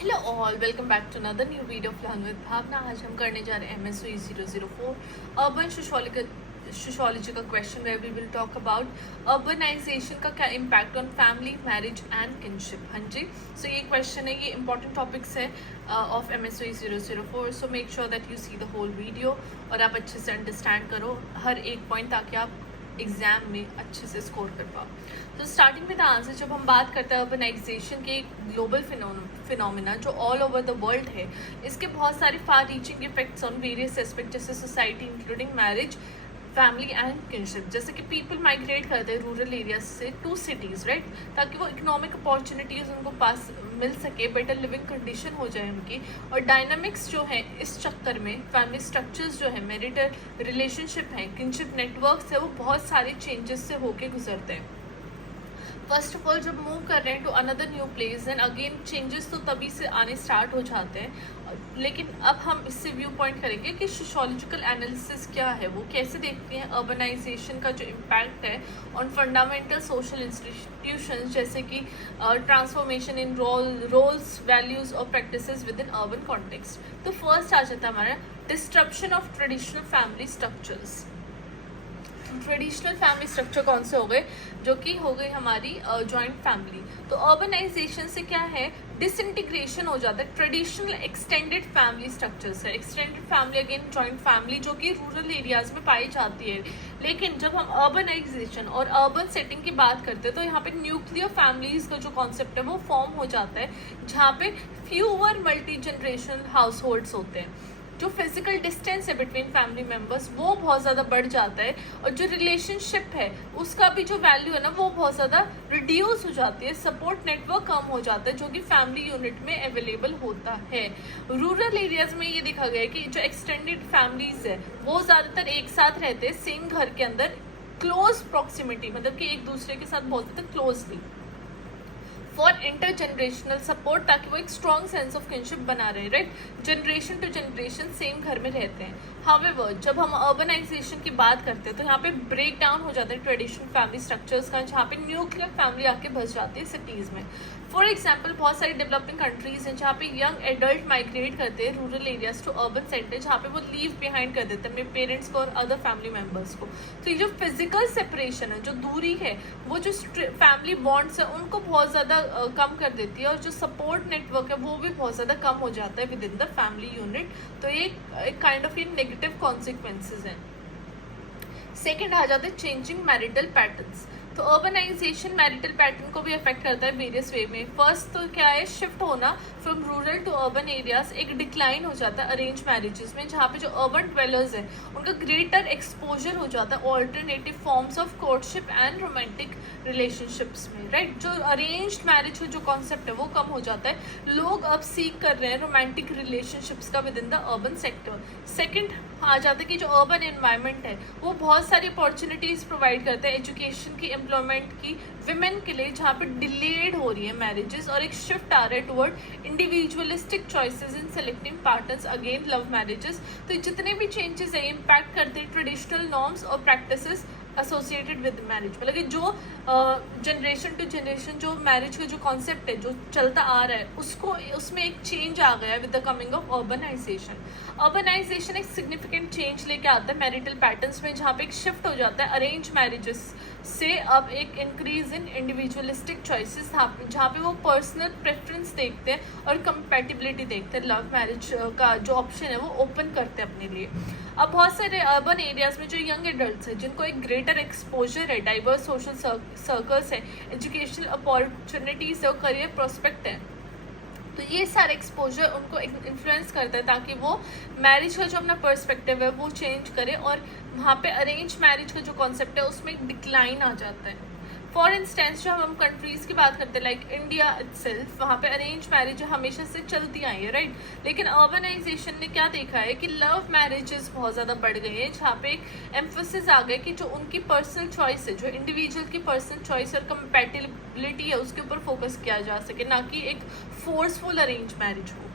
Hello all, welcome back to another new video of learn with Bhavna. आज हम करने जा रहे हैं MSOE 004 अर्बन सोशियोलॉजी का question where we will talk about urbanization का क्या impact on family, marriage and kinship. हाँ जी, सो ये क्वेश्चन है, ये इंपॉर्टेंट टॉपिक्स है of MSOE 004। So make sure that you see the whole video और आप अच्छे से अंडरस्टैंड करो हर एक पॉइंट, ताकि आप एग्जाम में अच्छे से स्कोर कर पाओ। तो स्टार्टिंग में द आंसर, जब हम बात करते हैं अर्बनाइजेशन के ग्लोबल फिनोमिना जो ऑल ओवर द वर्ल्ड है, इसके बहुत सारे far reaching effects on various aspect, जैसे society including marriage, family and kinship. जैसे कि पीपल माइग्रेट करते हैं रूरल एरियाज से टू सिटीज़, राइट, ताकि वो इकोनॉमिक अपॉर्चुनिटीज़ उनको पास मिल सके, बेटर लिविंग कंडीशन हो जाए उनकी। और डायनामिक्स जो है इस चक्कर में, फैमिली स्ट्रक्चर्स जो है, मैरिटल रिलेशनशिप है, किनशिप नेटवर्क्स है, वो बहुत सारे चेंजेस से होके गुजरते हैं। फर्स्ट ऑफ ऑल, जब मूव कर रहे हैं to another new place, and again changes तो तभी से आने स्टार्ट हो जाते हैं। लेकिन अब हम इससे व्यू पॉइंट करेंगे कि सोशियोलॉजिकल एनालिसिस क्या है, वो कैसे देखते हैं अर्बनाइजेशन का जो इम्पैक्ट है ऑन फंडामेंटल सोशल इंस्टीट्यूशंस, जैसे कि ट्रांसफॉर्मेशन इन रोल्स, वैल्यूज और practices with in urban context. तो फर्स्ट आ जाता है हमारा disruption of traditional family structures. Traditional family structure कौन से हो गए, जो कि हो गई हमारी जॉइंट फैमिली। तो अर्बनाइजेशन से क्या है, डिसइंटीग्रेशन हो जाता है ट्रेडिशनल एक्सटेंडेड फैमिली स्ट्रक्चर से। Extended family again joint family, जो कि रूरल एरियाज में पाई जाती है। लेकिन जब हम अर्बनाइजेशन और अर्बन सेटिंग की बात करते हैं, तो यहाँ पे न्यूक्लियर फैमिलीज का जो कॉन्सेप्ट है वो फॉर्म हो जाता है, जहाँ पे fewer multi generational house holds होते हैं। जो फिजिकल डिस्टेंस है बिटवीन फैमिली मेम्बर्स वो बहुत ज़्यादा बढ़ जाता है, और जो रिलेशनशिप है उसका भी जो वैल्यू है ना, वो बहुत ज़्यादा रिड्यूस हो जाती है। सपोर्ट नेटवर्क कम हो जाता है, जो कि फैमिली यूनिट में अवेलेबल होता है। रूरल एरियाज में ये देखा गया है कि जो एक्सटेंडेड फैमिलीज है वो ज़्यादातर एक साथ रहते हैं सेम घर के अंदर, क्लोज प्रॉक्सिमिटी, मतलब कि एक दूसरे के साथ बहुत ज़्यादा closely, for intergenerational support, ताकि वो एक स्ट्रॉन्ग सेंस ऑफ किनशिप बना रहे, right, generation to generation same घर में रहते हैं। हाउएवर, जब हम अर्बनाइजेशन की बात करते हैं, तो यहाँ पे ब्रेक डाउन हो जाता है ट्रेडिशनल फैमिली स्ट्रक्चर्स का, जहाँ पे न्यूक्लियर फैमिली आके बस जाती है सिटीज़ में। फॉर एग्जाम्पल, बहुत सारी डेवलपिंग कंट्रीज हैं जहाँ पे यंग एडल्ट माइग्रेट करते हैं rural areas to urban centre, जहाँ पे वो लीव बिहाइंड कर देते हैं अपने पेरेंट्स को और अदर फैमिली मेम्बर्स को। तो ये जो फिजिकल सेपरेशन है, जो दूरी है, वो जो फैमिली बॉन्ड्स है उनको बहुत ज़्यादा कम कर देती है, और जो सपोर्ट नेटवर्क है वो भी बहुत ज़्यादा कम हो जाता है with in the family unit. तो एक काइंड ऑफ ये नेगेटिव कॉन्सिक्वेंसेज हैं। सेकेंड आ जाते हैं चेंजिंग मैरिटल पैटर्न्स। तो अर्बनाइजेशन मैरिटल पैटर्न को भी अफेक्ट करता है वेरियस वे में। फर्स्ट तो क्या है, शिफ्ट होना from rural to urban areas, एक डिक्लाइन हो जाता है अरेंज मैरिजेस में, जहाँ पे जो अर्बन ड्वेलर्स हैं उनका ग्रेटर एक्सपोजर हो जाता है alternative forms of courtship and romantic relationships में, राइट। जो अरेंज्ड मैरिज का जो कॉन्सेप्ट है वो कम हो जाता है, लोग अब सीख कर रहे हैं रोमांटिक रिलेशनशिप्स का within the urban sector. Second आ जाता है कि जो अर्बन एनवायरनमेंट है वो बहुत सारी अपॉर्चुनिटीज़ प्रोवाइड करता है एजुकेशन की, एम्प्लॉयमेंट की, विमेन के लिए, जहाँ पे डिलेड हो रही है मैरिजेस, और एक शिफ्ट आ रहा है toward individualistic choices in selecting partners, again love marriages. तो जितने भी चेंजेस है इम्पैक्ट करते हैं ट्रेडिशनल नॉर्म्स और प्रैक्टिसेस एसोसिएटेड विद मैरिज। मतलब कि जो जनरेशन टू जनरेशन जो मैरिज का जो कॉन्सेप्ट है जो चलता आ रहा है, उसको उसमें एक चेंज आ गया with the coming of urbanisation. Urbanisation एक सिग्निफिकेंट चेंज लेके आता है मैरिटल पैटर्न्स में, जहाँ पे एक शिफ्ट हो जाता है अरेंज मैरिजेस से अब एक इंक्रीज इन इंडिविजुअलिस्टिक चॉइसेस, जहाँ पे वो पर्सनल प्रेफरेंस देखते हैं और कंपैटिबिलिटी देखते हैं। लव मैरिज का जो ऑप्शन है वो ओपन करते हैं अपने लिए। अब बहुत सारे अर्बन एरियाज में जो यंग एडल्ट्स हैं जिनको एक ग्रेटर एक्सपोजर है, डाइवर्स सोशल सर्कल्स है, एजुकेशनल अपॉर्चुनिटीज़ है और करियर प्रोस्पेक्ट है, तो ये सारे एक्सपोजर उनको इन्फ्लुएंस करता है ताकि वो मैरिज का जो अपना पर्सपेक्टिव है वो चेंज करे, और वहाँ पे अरेंज मैरिज का जो कॉन्सेप्ट है उसमें एक डिक्लाइन आ जाता है। फॉर इंस्टेंस, जो हम कंट्रीज़ की बात करते हैं लाइक इंडिया इटसेल्फ, वहाँ पे अरेंज मैरिज हमेशा से चलती आई है, राइट। लेकिन अर्बनाइजेशन ने क्या देखा है कि लव मैरिजेस बहुत ज़्यादा बढ़ गई हैं, जहाँ पे एक एम्फोसिस आ गया कि जो उनकी पर्सनल चॉइस है, जो इंडिविजुअल की पर्सनल चॉइस और कंपैटिबिलिटी है, उसके ऊपर फोकस किया जा सके, ना कि एक फोर्सफुल अरेंज मैरिज हो।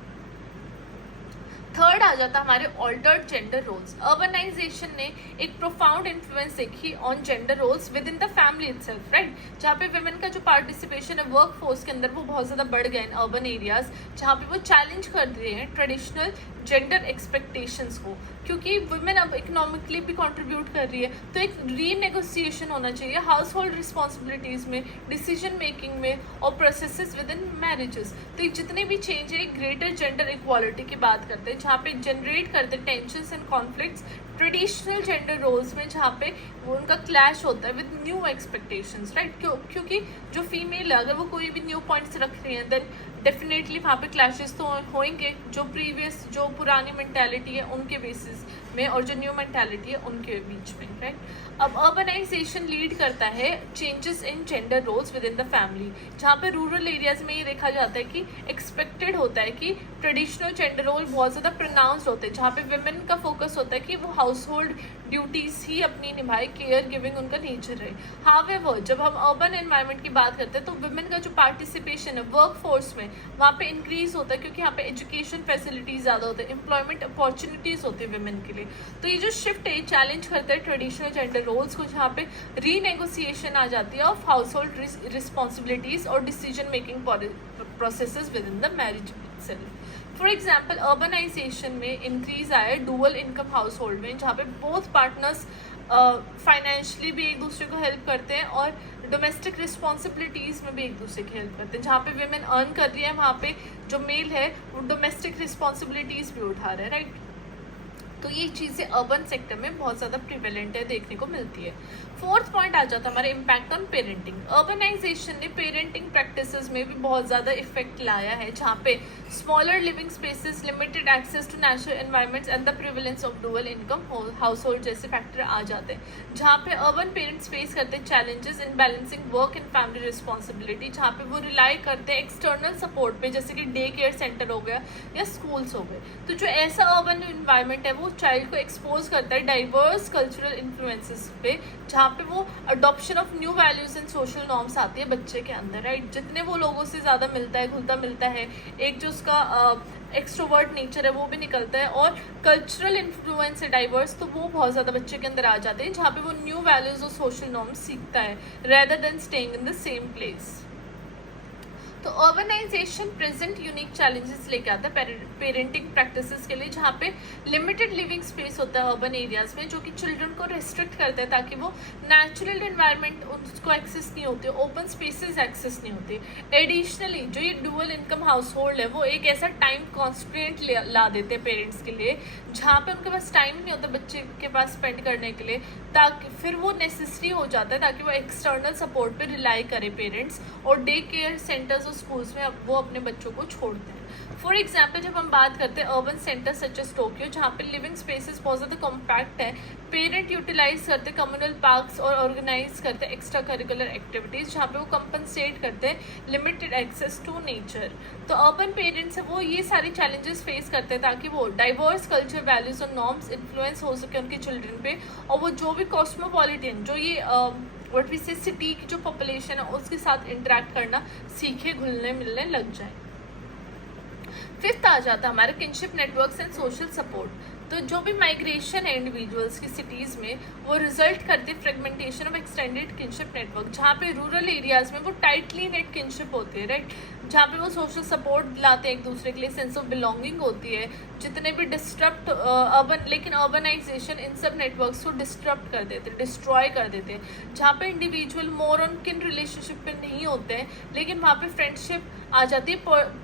थर्ड आ जाता है हमारे ऑल्टर्ड जेंडर रोल्स। अर्बनाइजेशन ने एक प्रोफाउंड इन्फ्लुएंस देखी on gender roles within the family itself, right, जहाँ पे वुमेन का जो पार्टिसिपेशन है वर्क फोर्स के अंदर वो बहुत ज़्यादा बढ़ गया इन अर्बन एरियाज, जहाँ पे वो चैलेंज कर रहे हैं ट्रेडिशनल जेंडर एक्सपेक्टेशंस को, क्योंकि वुमेन अब इकोनॉमिकली भी कंट्रीब्यूट कर रही है, तो एक रीनेगोशिएशन होना चाहिए हाउस होल्ड रिस्पॉन्सिबिलिटीज़ में, डिसीजन मेकिंग में और प्रोसेसेस विद इन मैरिजेस। तो ये जितने भी चेंज है ग्रेटर जेंडर इक्वालिटी की बात करते हैं, जहाँ पे जनरेट करते tensions and conflicts traditional gender roles में, जहाँ पे वो उनका क्लैश होता है विद न्यू एक्सपेक्टेशंस, राइट, क्योंकि जो फीमेल है अगर वो कोई भी न्यू पॉइंट्स रख रही हैं देन डेफिनेटली वहाँ पे क्लैशेस तो होंगे जो प्रीवियस जो पुरानी मेंटालिटी है उनके बेसिस में और जो न्यू मेंटालिटी है उनके बीच में, राइट। अब अर्बनाइजेशन लीड करता है changes in gender roles within the family, जहाँ पे रूरल एरियाज में ये देखा जाता है कि एक्सपेक्टेड होता है कि ट्रेडिशनल जेंडर रोल बहुत ज़्यादा प्रोनाउंस्ड होते हैं, जहाँ पे वुमेन का फोकस होता है कि वो हाउस होल्ड ड्यूटीज़ ही अपनी निभाए, केयर गिविंग उनका नेचर है। हावेवर जब हम अर्बन एनवायरनमेंट की बात करते हैं तो वुमेन का जो पार्टिसिपेशन है वर्क फोर्स में वहाँ पे इंक्रीज होता है, क्योंकि यहाँ पे एजुकेशन फैसिलिटीज ज़्यादा होते हैं, एम्प्लॉयमेंट अपॉर्चुनिटीज़ होती है वुमेन के लिए। तो ये जो शिफ्ट है चैलेंज करता है ट्रेडिशनल जेंडर रोल्स को, जहाँ पे रीनेगोशिएशन आ जाती है ऑफ हाउस होल्ड रिस्पॉन्सिबिलिटीज और decision making processes within the marriage self. For example urbanisation में इंक्रीज आया है डुअल इनकम हाउस होल्ड में, जहाँ पे बोथ पार्टनर्स फाइनेंशियली भी एक दूसरे को हेल्प करते हैं और डोमेस्टिक रिस्पॉन्सिबिलिटीज़ में भी एक दूसरे की हेल्प करते हैं। जहाँ पे वुमेन अर्न कर रही है वहाँ पे जो मेल है वो डोमेस्टिक रिस्पॉन्सिबिलिटीज़ भी उठा रहा है, राइट। तो ये चीज़ें अर्बन सेक्टर में बहुत ज़्यादा प्रिवेलेंट है, देखने को मिलती है। फोर्थ पॉइंट आ जाता है हमारा इम्पैक्ट ऑन पेरेंटिंग। अर्बनाइजेशन ने पेरेंटिंग प्रैक्टिसेस में भी बहुत ज़्यादा इफेक्ट लाया है, जहाँ पे smaller living spaces, limited access to natural environments and the prevalence of dual income household जैसे फैक्टर आ जाते हैं, जहाँ पे अर्बन पेरेंट्स फेस करते हैं challenges in balancing work and family responsibility, जहाँ पे वो रिलाई करते हैं एक्सटर्नल सपोर्ट पे, जैसे कि डे केयर सेंटर हो गया या स्कूल्स हो गए। तो जो ऐसा अर्बन इन्वायरमेंट है वो चाइल्ड को एक्सपोज करता है डाइवर्स कल्चरल इन्फ्लुएंसेस पे, जहाँ पे वो adoption of new values and social norms आती है बच्चे के अंदर, राइट। जितने वो लोगों से ज़्यादा मिलता है, घुलता मिलता है, एक जो उसका एक्सट्रोवर्ट नेचर है वो भी निकलता है, और कल्चरल इन्फ्लुएंस है डाइवर्स, तो वो बहुत ज़्यादा बच्चे के अंदर आ जाते हैं, जहाँ पे वो न्यू वैल्यूज और सोशल नॉर्म्स सीखता है rather than staying in the same place. तो अर्बनाइजेशन प्रेजेंट यूनिक चैलेंजेस लेके आता है पेरेंटिंग प्रैक्टिसेस के लिए, जहाँ पे लिमिटेड लिविंग स्पेस होता है अर्बन एरियाज में, जो कि चिल्ड्रन को रेस्ट्रिक्ट करता है ताकि वो नेचुरल एनवायरनमेंट उसको एक्सेस नहीं होती, ओपन स्पेसेस एक्सेस नहीं होती। एडिशनली जो ये डुअल इनकम हाउस होल्ड है वो एक ऐसा टाइम कॉन्स्ट्रेंट ला देते हैं पेरेंट्स के लिए, जहाँ पे उनके पास टाइम नहीं होता बच्चे के पास स्पेंड करने के लिए, ताकि फिर वो नेसेसरी हो जाता है ताकि वो एक्सटर्नल सपोर्ट पे रिलाई करे पेरेंट्स, और डे केयर सेंटर्स और स्कूल्स में वो अपने बच्चों को छोड़ते हैं। फॉर एग्जाम्पल जब हम बात करते हैं urban centre such as Tokyo, जहाँ पे लिविंग स्पेसेस बहुत ज़्यादा कॉम्पैक्ट है, पेरेंट यूटिलाइज करते कम्युनल पार्क्स और ऑर्गेनाइज करते एक्स्ट्रा करिकुलर एक्टिविटीज़, जहाँ पे वो कंपनसेट करते हैं लिमिटेड एक्सेस टू नेचर। तो अर्बन पेरेंट्स है वो ये सारी चैलेंजेस फेस करते हैं ताकि वो डाइवर्स कल्चर, वैल्यूज और नॉर्म्स इन्फ्लुएंस हो सके उनके चिल्ड्रन पे, और वो जो भी कॉस्मोपॉलिटन जो ये व्हाट वी से सिटी की जो पॉपुलेशन है उसके साथ इंटरेक्ट करना सीखे, घुलने मिलने लग जाए। फिफ्थ आ जाता है हमारे kinship networks and social support. तो जो भी माइग्रेशन है इंडिविजुअल्स की सिटीज़ में वो रिजल्ट करती है fragmentation of extended kinship network, जहाँ पे रूरल एरियाज में वो टाइटली नेट किनशिप होती है, राइट, जहाँ पे वो सोशल सपोर्ट लाते हैं एक दूसरे के लिए, सेंस ऑफ बिलोंगिंग होती है। जितने भी डिस्टर्ब लेकिन अर्बनाइजेशन इन सब नेटवर्क्स को डिस्टर्ब कर देते, डिस्ट्रॉय कर देते हैं, जहाँ पे इंडिविजुअल मोर ऑन किन रिलेशनशिप पे नहीं होते हैं, लेकिन वहाँ पे फ्रेंडशिप आ जाती है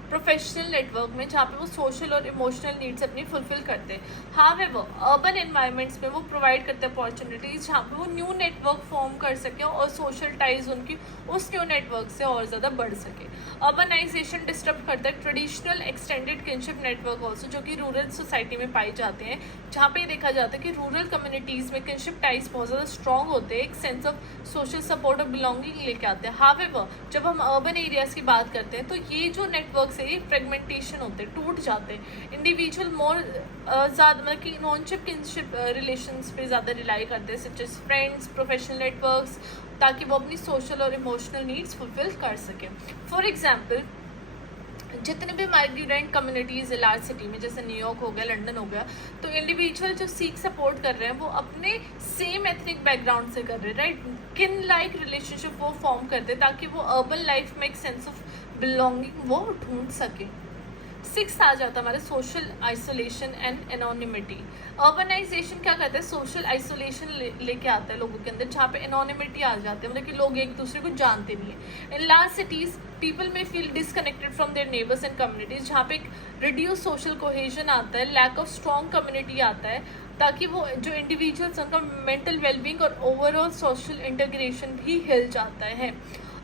प्रोफेशनल नेटवर्क में, जहाँ पे वो सोशल और इमोशनल नीड्स अपनी फुलफिल करते हैं। हावेवर अर्बन एनवायरनमेंट्स में वो प्रोवाइड करते हैं अपॉर्चुनिटीज़ जहाँ पे वो न्यू नेटवर्क फॉर्म कर सके और सोशल टाइज उनकी उस न्यू नेटवर्क से और ज़्यादा बढ़ सके। अर्बनाइजेशन डिस्टर्ब करता है traditional extended kinship network also, जो कि रूरल सोसाइटी में पाए जाते हैं, जहाँ पे देखा जाता है कि रूरल कम्युनिटीज़ में किनशिप टाइज बहुत ज़्यादा स्ट्रॉन्ग होते हैं, एक सेंस ऑफ सोशल सपोर्ट और बिलोंगिंग लेके आते हैं। हावेवर जब हम अर्बन एरियाज़ की बात करते हैं तो ये जो नेटवर्क है ये फ्रेगमेंटेशन होते हैं, टूट जाते हैं। इंडिविजुअल मोर ज़्यादा मतलब कि नॉनशिप किनशिप रिलेशंस पे ज़्यादा रिलाई करते हैं, such as friends, professional networks, ताकि वो अपनी सोशल और इमोशनल नीड्स फुलफिल कर सकें। फॉर एग्जाम्पल जितने भी माइग्रेंट कम्युनिटीज़ है लार्ज सिटी में, जैसे न्यूयॉर्क हो गया, लंदन हो गया, तो इंडिविजुअल जो सीख सपोर्ट कर रहे हैं वो अपने सेम एथनिक बैकग्राउंड से कर रहे हैं, राइट। किन लाइक रिलेशनशिप वो फॉर्म करते हैं ताकि वो अर्बन लाइफ में एक सेंस ऑफ बिलोंगिंग वो ढूंढ सके। 6 आ जाता है हमारे social isolation and anonymity. Urbanisation क्या करता है, सोशल आइसोलेशन लेके आता है लोगों के अंदर, जहाँ पे एनोनिमिटी आ जाते हैं, मतलब कि लोग एक दूसरे को जानते नहीं है। इन लार्ज सिटीज पीपल में feel disconnected from their neighbours and communities, जहाँ पे एक रिड्यूस सोशल कोहेजन आता है, लैक ऑफ स्ट्रॉन्ग कम्युनिटी आता है, ताकि वो जो इंडिविजुअल्स उनका मेंटल वेलबींग और ओवरऑल सोशल इंटीग्रेशन भी हिल जाता है।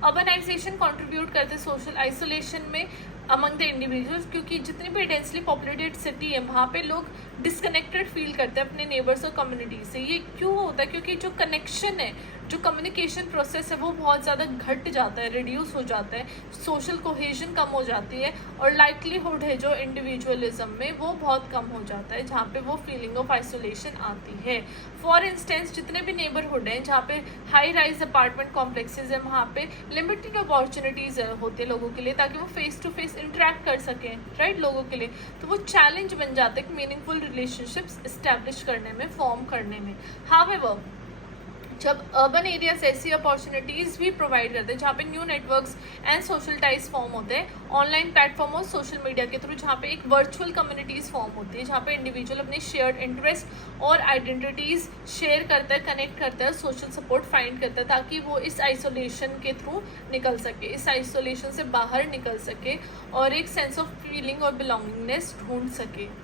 अर्बनाइजेशन कंट्रीब्यूट करते हैं सोशल आइसोलेशन में अमंग द इंडिविजुअल्स, क्योंकि जितनी भी डेंसली पॉपुलेटेड सिटी है वहाँ पे लोग डिसकनेक्टेड फील करते हैं अपने नेबर्स और कम्युनिटी से। ये क्यों होता है, क्योंकि जो कनेक्शन है, जो कम्युनिकेशन प्रोसेस है वो बहुत ज़्यादा घट जाता है, रिड्यूस हो जाता है, सोशल कोहेजन कम हो जाती है, और लाइकलीहुड है जो इंडिविजुअलिज्म में वो बहुत कम हो जाता है, जहाँ पे वो फीलिंग ऑफ आइसोलेशन आती है। फॉर इंस्टेंस जितने भी नेबरहुड हैं जहाँ पे हाई राइज अपार्टमेंट कॉम्प्लेक्सेज है, वहाँ पे लिमिटेड अपॉर्चुनिटीज़ होती है लोगों के लिए, ताकि वो फेस टू फेस इंटरेक्ट कर सकें, राइट, लोगों के लिए। तो वो चैलेंज बन जाता है मीनिंगफुल रिलेशनशिप्स इस्टेब्लिश करने में, फॉर्म करने में। हाउएवर जब अर्बन एरियाज ऐसी अपॉर्चुनिटीज़ भी प्रोवाइड करते हैं जहाँ पे new networks and social ties form होते हैं ऑनलाइन प्लेटफॉर्म और सोशल मीडिया के थ्रू, जहाँ पे एक वर्चुअल कम्युनिटीज़ फॉर्म होती है, जहाँ पे इंडिविजुअल अपने शेयर्ड इंटरेस्ट और आइडेंटिटीज़ शेयर करता है, कनेक्ट करता है, सोशल सपोर्ट फाइंड करता है, ताकि वो इस आइसोलेशन के थ्रू निकल सके, इस आइसोलेशन से बाहर निकल सके और एक सेंस ऑफ फीलिंग और बिलोंगिंगनेस ढूंढ सके।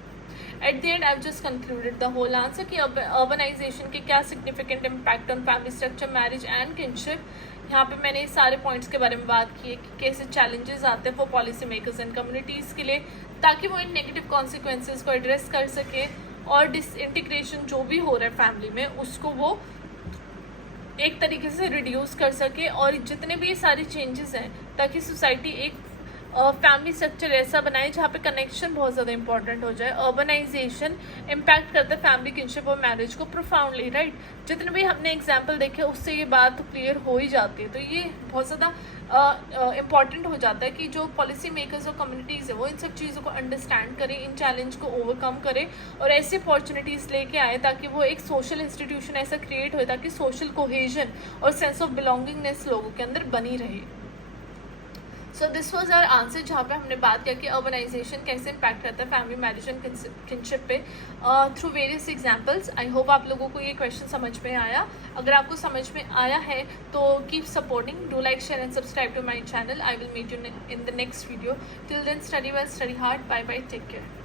At the end I have just concluded the whole answer कि अर्बनाइजेशन के क्या significant impact on family structure, marriage and kinship. यहाँ पे मैंने सारे पॉइंट्स के बारे में बात की है कि कैसे चैलेंजेस आते हैं for policy makers and communities के लिए, ताकि वो इन नेगेटिव कॉन्सिक्वेंसेज को एड्रेस कर सके और डिसइंटीग्रेशन जो भी हो रहा है फैमिली में उसको वो एक तरीके से रिड्यूस कर सके, और जितने भी ये सारे चेंजेस हैं ताकि सोसाइटी एक फैमिली स्ट्रक्चर ऐसा बनाए जहाँ पे कनेक्शन बहुत ज़्यादा इंपॉर्टेंट हो जाए। अर्बनाइजेशन इम्पैक्ट करता है फैमिली किनशिप और मैरिज को प्रोफाउंडली, राइट। जितने भी हमने एग्जांपल देखे उससे ये बात तो क्लियर हो ही जाती है। तो ये बहुत ज़्यादा इम्पॉर्टेंट हो जाता है कि जो पॉलिसी मेकर्स और कम्युनिटीज़ है वो इन सब चीज़ों को अंडरस्टैंड करें, इन चैलेंज को ओवरकम करें और ऐसी अपॉर्चुनिटीज़ लेके आए ताकि वो एक सोशल इंस्टीट्यूशन ऐसा क्रिएट हो ताकि सोशल कोहेजन और सेंस ऑफ बिलोंगिंगनेस लोगों के अंदर बनी रहे। So this was our answer, जहाँ पे हमने बात किया कि अर्बनाइजेशन कैसे इम्पैक्ट करता है फैमिली, मैरिज एंड किनशिप पे through various examples. I hope आप लोगों को ये क्वेश्चन समझ में आया। अगर आपको समझ में आया है तो keep supporting, do like, share and subscribe to my channel. I will meet you in the next video. Till then study well, study hard, bye bye, take care.